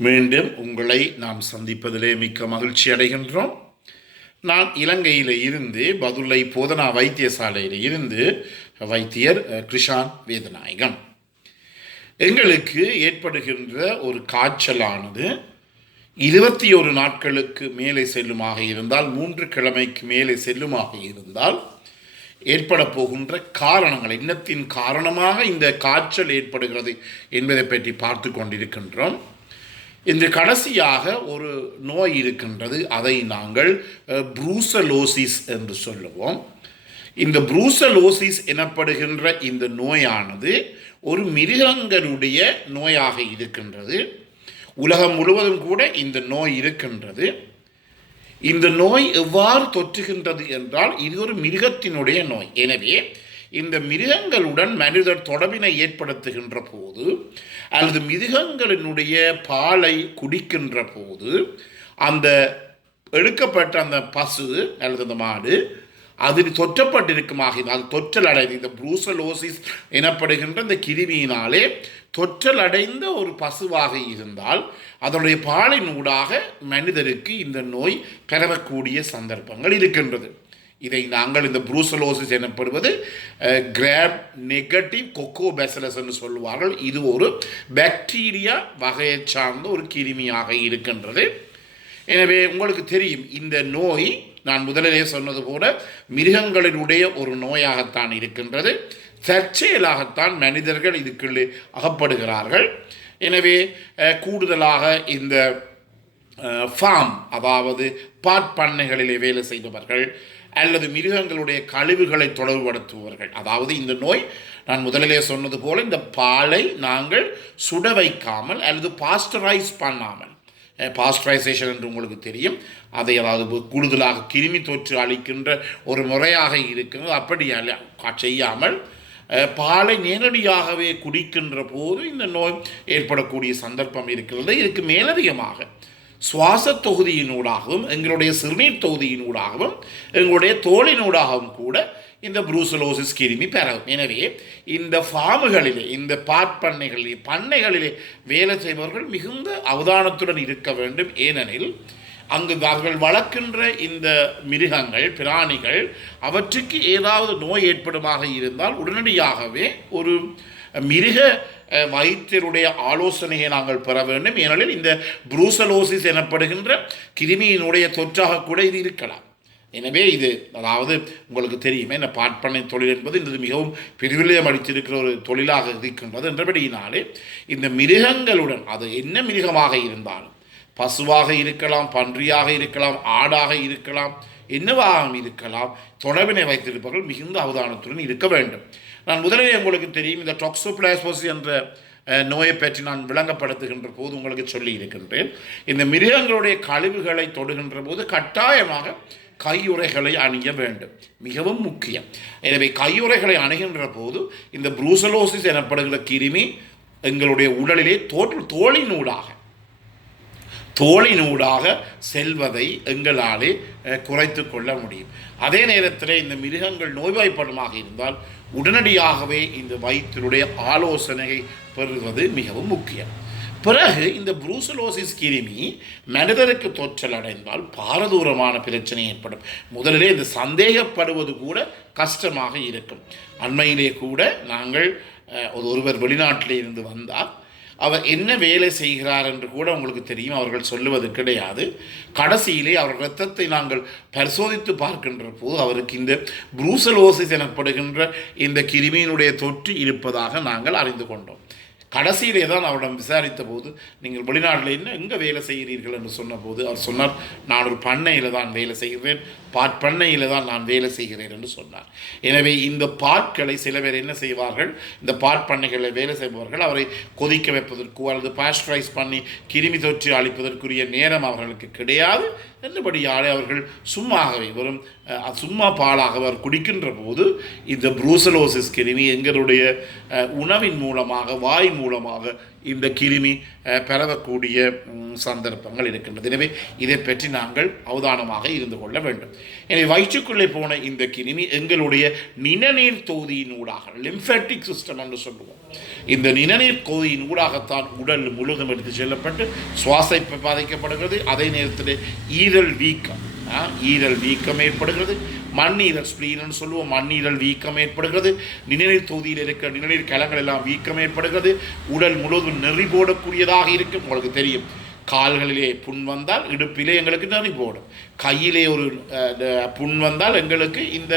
மீண்டும் உங்களை நாம் சந்திப்பதிலே மிக்க மகிழ்ச்சி அடைகின்றோம். நான் இலங்கையில் இருந்து பதுளை போதனா வைத்தியசாலையில் இருந்து வைத்தியர் கிருஷான் வேதநாயகம். எங்களுக்கு ஏற்படுகின்ற ஒரு காய்ச்சலானது 21 நாட்களுக்கு மேலே செல்லுமாக இருந்தால், 3 கிழமைக்கு மேலே செல்லுமாக இருந்தால் ஏற்பட போகின்ற காரணங்கள், இன்னத்தின் காரணமாக இந்த காய்ச்சல் ஏற்படுகிறது என்பதை பற்றி பார்த்து கொண்டிருக்கின்றோம். இன்று கடைசியாக ஒரு நோய் இருக்கின்றது. அதை நாங்கள் ப்ரூசலோசிஸ் என்று சொல்லுவோம். இந்த ப்ரூசலோசிஸ் எனப்படுகின்ற இந்த நோயானது ஒரு மிருகங்களுடைய நோயாக இருக்கின்றது. உலகம் முழுவதும் கூட இந்த நோய் இருக்கின்றது. இந்த நோய் எவ்வாறு தொற்றுகின்றது என்றால், இது ஒரு மிருகத்தினுடைய நோய். எனவே இந்த மிருகங்களுடன் மனிதர் தொடர்பினை ஏற்படுத்துகின்ற போது அல்லது மிருகங்களினுடைய பாலை குடிக்கின்ற போது அந்த எடுக்கப்பட்ட அந்த பசு அல்லது அந்த மாடு அதில் தொற்றப்பட்டிருக்குமாக, அது தொற்றல் அடைந்து, இந்த ப்ரூசலோசிஸ் எனப்படுகின்ற இந்த கிருமியினாலே தொற்றல் அடைந்த ஒரு பசுவாக இருந்தால் அதனுடைய பாலினூடாக மனிதருக்கு இந்த நோய் பரவக்கூடிய சந்தர்ப்பங்கள் இருக்கின்றது. இதை நாங்கள் இந்த ப்ரூசலோசிஸ் எனப்படுவது கிராம் நெகட்டிவ் கொக்கோபேசிலஸ் என்று சொல்லுவார்கள். இது ஒரு பாக்டீரியா வகையை சார்ந்த ஒரு கிருமியாக இருக்கின்றது. எனவே உங்களுக்கு தெரியும், இந்த நோய் நான் முதலிலே சொன்னது போல மிருகங்களினுடைய ஒரு நோயாகத்தான் இருக்கின்றது. தற்செயலாகத்தான் மனிதர்கள் இதுக்குள்ளே அகப்படுகிறார்கள். எனவே கூடுதலாக இந்த ஃபார்ம், அதாவது பாற்பண்ணைகளிலே வேலை செய்தவர்கள் அல்லது மிருகங்களுடைய கழிவுகளை தொடர்புபடுத்துபவர்கள், அதாவது இந்த நோய் நான் முதலிலே சொன்னது போல இந்த பாலை நாங்கள் சுட வைக்காமல் அல்லது பாஸ்டரைஸ் பண்ணாமல், பாஸ்டரைசேஷன் என்று உங்களுக்கு தெரியும், அதை அதாவது கூடுதலாக கிருமி தொற்று அளிக்கின்ற ஒரு முறையாக இருக்கிறது. அப்படி செய்யாமல் பாலை நேரடியாகவே குடிக்கின்ற போது இந்த நோய் ஏற்படக்கூடிய சந்தர்ப்பம் இருக்கிறது. இதுக்கு மேலதிகமாக சுவாச தொகுதியினூடாகவும் எங்களுடைய சிறுநீர் தொகுதியினூடாகவும் எங்களுடைய தோலினூடாகவும் கூட இந்த ப்ரூசலோசிஸ் கிருமி பரவும். எனவே இந்த ஃபார்முகளிலே, இந்த பண்ணைகளிலே வேலை செய்பவர்கள் மிகுந்த அவதானத்துடன் இருக்க வேண்டும். ஏனெனில் அங்கு அவர்கள் வளர்க்கின்ற இந்த மிருகங்கள், பிராணிகள், அவற்றுக்கு ஏதாவது நோய் ஏற்படுமாக இருந்தால் உடனடியாகவே ஒரு மிருக வைத்தியருடைய ஆலோசனையை நாங்கள் பெற வேண்டும். ஏனெனில் இந்த ப்ரூசலோசிஸ் எனப்படுகின்ற கிருமியினுடைய தொற்றாக கூட இது இருக்கலாம். எனவே இது, அதாவது உங்களுக்கு தெரியுமே, இந்த பாற்பண்ணை தொழில் என்பது இது மிகவும் பெருவிலையம் அடித்திருக்கிற ஒரு தொழிலாக இருக்கின்றது. என்றபடியினாலே இந்த மிருகங்களுடன், அது என்ன மிருகமாக இருந்தாலும், பசுவாக இருக்கலாம், பன்றியாக இருக்கலாம், ஆடாக இருக்கலாம், என்னவாக இருக்கலாம், தொடர்பினை வைத்திருப்பவர்கள் மிகுந்த அவதானத்துடன் இருக்க வேண்டும். நான் முதலிலே உங்களுக்கு தெரியும், இந்த டாக்ஸோபிளாஸ்மோசிஸ் என்ற நோயை பற்றி நான் விளங்கப்படுத்துகின்ற போது உங்களுக்கு சொல்லி இருக்கின்றேன். இந்த மிருகங்களுடைய கழிவுகளை தொடுகின்ற போது கட்டாயமாக கையுறைகளை அணிய வேண்டும், மிகவும் முக்கியம். எனவே கையுறைகளை அணுகின்ற போது இந்த ப்ரூசலோசிஸ் எனப்படுகிற கிருமி எங்களுடைய உடலிலே தோலினூடாக செல்வதை எங்களாலே குறைத்து கொள்ள முடியும். அதே நேரத்தில் இந்த மிருகங்கள் நோய்வாய்ப்படுமாக இருந்தால் உடனடியாகவே இந்த வைத்தியருடைய ஆலோசனையை பெறுவது மிகவும் முக்கியம். பிறகு இந்த ப்ரூசலோசிஸ் கிருமி மனிதருக்கு தொற்றல் அடைந்தால் பாரதூரமான பிரச்சனை ஏற்படும். முதலிலே இந்த சந்தேகப்படுவது கூட கஷ்டமாக இருக்கும். அண்மையிலே கூட நாங்கள் ஒருவர் வெளிநாட்டிலே இருந்து வந்தால் அவர் என்ன வேலை செய்கிறார் என்று கூட உங்களுக்கு தெரியும், அவர்கள் சொல்லுவது கிடையாது. கடைசியிலே அவர் இரத்தத்தை நாங்கள் பரிசோதித்து பார்க்கின்ற போது அவருக்கு இந்த ப்ரூசலோசிஸ் எனப்படுகின்ற இந்த கிருமியினுடைய தொற்று இருப்பதாக நாங்கள் அறிந்து கொண்டோம். கடைசியிலே தான் அவரிடம் விசாரித்த போது, நீங்கள் வெளிநாட்டில் எங்கே வேலை செய்கிறீர்கள் என்று சொன்னபோது அவர் சொன்னார், நான் ஒரு பண்ணையில் தான் வேலை செய்கிறேன், பாற்பண்ணையில் தான் நான் வேலை செய்கிறேன் என்று சொன்னார். எனவே இந்த பாற்களை சில பேர் என்ன செய்வார்கள், இந்த பாற்பண்ணைகளில் வேலை செய்பவர்கள் அவரை கொதிக்க வைப்பதற்கோ அல்லது பாஸ்டரைஸ் பண்ணி கிருமி தொற்று அளிப்பதற்குரிய நேரம் அவர்களுக்கு கிடையாது. என்றபடியாலே அவர்கள் சும்மாகவே சும்மா பாலாக அவர் குடிக்கின்ற போது இந்த ப்ரூசலோசிஸ் கிருமி எங்களுடைய உணவின் மூலமாக, வாய் மூலமாக இந்த கிருமி பரவக்கூடிய சந்தர்ப்பங்கள் இருக்கின்றது. எனவே இதை பற்றி நாங்கள் அவதானமாக இருந்து கொள்ள வேண்டும். எனவே வயிற்றுக்குள்ளே போன இந்த கிருமி எங்களுடைய நிணநீர் தொகுதியின் ஊடாக, லிம்ஃபேட்டிக் சிஸ்டம் என்று சொல்லுவோம், இந்த நிணநீர் தொகுதியின் ஊடாகத்தான் உடல் முழுவதும் எடுத்து செல்லப்பட்டு சுவாச பாதிக்கப்படுகிறது. அதே நேரத்தில் ஈரல் வீக்கம் ஏற்படுகிறது. மண்ணீரல் ஸ்பிளீன் சொல்லுவோம், மண்ணீரல் வீக்கம் ஏற்படுகிறது. நிணநீர் தொகுதியில் இருக்கிற நிணநீர் கலங்கள் எல்லாம் வீக்கம் ஏற்படுகிறது. உடல் முழுவதும் நெறி போடக்கூடியதாக இருக்கும். உங்களுக்கு தெரியும், கால்களிலே புண் வந்தால் இடுப்பிலே எங்களுக்கு நெறி போடும். கையிலே ஒரு புண் வந்தால் எங்களுக்கு இந்த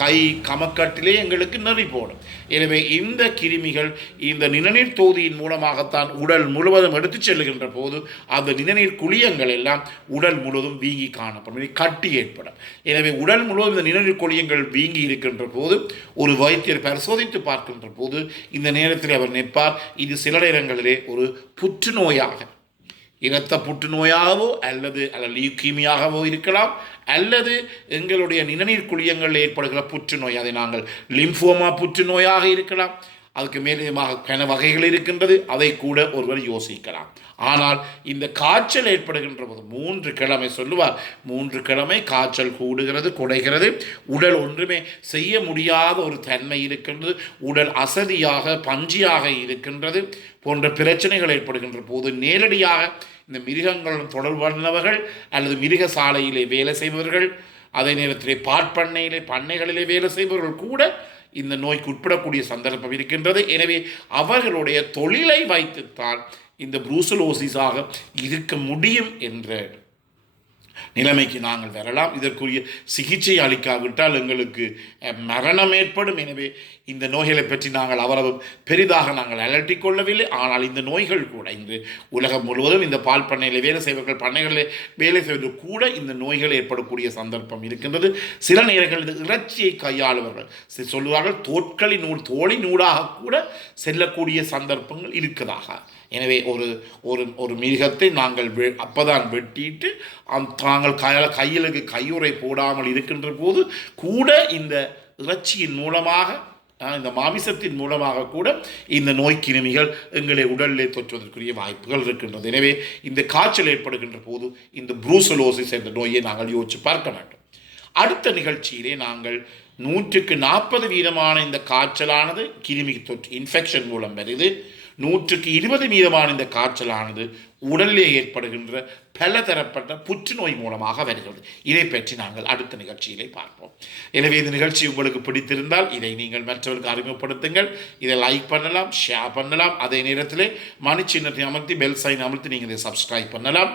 கை கமக்கட்டிலே எங்களுக்கு நெறி போடும். எனவே இந்த கிருமிகள் இந்த நிணநீர் தொகுதியின் மூலமாகத்தான் உடல் முழுவதும் எடுத்து செல்லுகின்ற போது அந்த நிணநீர் குழியங்கள் எல்லாம் உடல் முழுவதும் வீங்கி காணப்படும், கட்டி ஏற்படும். எனவே உடல் முழுவதும் இந்த நிணநீர் குழியங்கள் வீங்கி இருக்கின்ற போது ஒரு வைத்தியர் பரிசோதித்து பார்க்கின்ற போது இந்த நேரத்தில் அவர் நிற்பார், இது சில நேரங்களிலே ஒரு புற்றுநோயாக, இரத்த புற்றுநோயாகவோ அல்லது லியூக்கீமியாகவோ இருக்கலாம், அல்லது எங்களுடைய நிணநீர் குழியங்கள் ஏற்படுகிற புற்றுநோய், அதை நாங்கள் லிம்ஃபோமா புற்றுநோயாக இருக்கலாம். அதுக்கு மேலமாக கன வகைகள் இருக்கின்றது, அதை கூட ஒருவர் யோசிக்கலாம். ஆனால் இந்த காய்ச்சல் ஏற்படுகின்ற போது 3 கிழமை சொல்லுவார், 3 கிழமை காய்ச்சல் கூடுகிறது, குறைகிறது, உடல் ஒன்றுமே செய்ய முடியாத ஒரு தன்மை இருக்கின்றது, உடல் அசதியாக பஞ்சியாக இருக்கின்றது போன்ற பிரச்சனைகள் ஏற்படுகின்ற போது நேரடியாக இந்த மிருகங்களுடன் தொடர்பானவர்கள் அல்லது மிருக சாலையிலே வேலை செய்பவர்கள், அதே நேரத்திலே பண்ணைகளிலே வேலை செய்பவர்கள் கூட இந்த நோய்க்கு உட்படக்கூடிய சந்தர்ப்பம் இருக்கின்றது. எனவே அவர்களுடைய தொழிலை வைத்துத்தான் இந்த ப்ரூசலோசிஸாக இருக்க முடியும் என்ற நிலைமைக்கு நாங்கள் வரலாம். இதற்குரிய சிகிச்சை அளிக்காவிட்டால் எங்களுக்கு மரணம் ஏற்படும். எனவே இந்த நோய்களை பற்றி நாங்கள் அவ்வளவு பெரிதாக நாங்கள் அலட்டிக் கொள்ளவில்லை. ஆனால் இந்த நோய்கள் கூட இன்று உலகம் முழுவதும் இந்த பால் பண்ணையில் வேலை செய்வர்கள், பண்ணைகளில் வேலை செய்வர்கள் கூட இந்த நோய்கள் ஏற்படக்கூடிய சந்தர்ப்பம் இருக்கின்றது. சில நேரங்களில் இந்த இறைச்சியை கையாளுவர்கள் சொல்லுவார்கள், தோளினூடாக கூட செல்லக்கூடிய சந்தர்ப்பங்கள் இருக்குதாக. எனவே ஒரு மிருகத்தை நாங்கள் அப்போதான் வெட்டிட்டு தாங்கள் கையிலுக்கு கையுறை போடாமல் இருக்கின்ற போது கூட இந்த இறைச்சியின் மூலமாக, இந்த மாமிசத்தின் மூலமாக கூட இந்த நோய் கிருமிகள் எங்களை உடலிலே தொற்றுவதற்குரிய வாய்ப்புகள் இருக்கின்றது. எனவே இந்த காய்ச்சல் ஏற்படுகின்ற போது இந்த ப்ரூசலோசிஸ் என்ற நோயை நாங்கள் யோசித்து பார்க்க வேண்டும். அடுத்த நிகழ்ச்சியிலே நாங்கள் 140% இந்த காய்ச்சலானது கிருமி தொற்று இன்ஃபெக்ஷன் மூலம் வருது, 120% இந்த காய்ச்சலானது உடலிலே ஏற்படுகின்ற பலதரப்பட்ட புற்றுநோய் மூலமாக வருகிறது. இதை பற்றி நாங்கள் அடுத்த நிகழ்ச்சியிலே பார்ப்போம். எனவே இந்த நிகழ்ச்சி உங்களுக்கு பிடித்திருந்தால் இதை நீங்கள் மற்றவர்களுக்கு அறிமுகப்படுத்துங்கள். இதை லைக் பண்ணலாம், ஷேர் பண்ணலாம். அதே நேரத்தில் மணி சின்னத்தை அமர்த்தி பெல் சைன் அமர்த்தி நீங்கள் இதை சப்ஸ்கிரைப் பண்ணலாம்.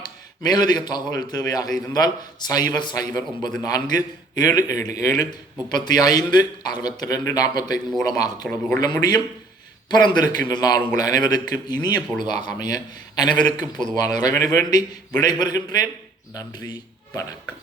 மேலதிக தகவல் தேவையாக இருந்தால் 0094 777 35 62 45 மூலமாக தொடர்பு கொள்ள முடியும். பிறந்திருக்கின்ற நாள் உங்கள் அனைவருக்கும் இனிய பொழுதாக அமைய அனைவருக்கும் பொதுவான இறைவனை வேண்டி விடைபெறுகின்றேன். நன்றி, வணக்கம்.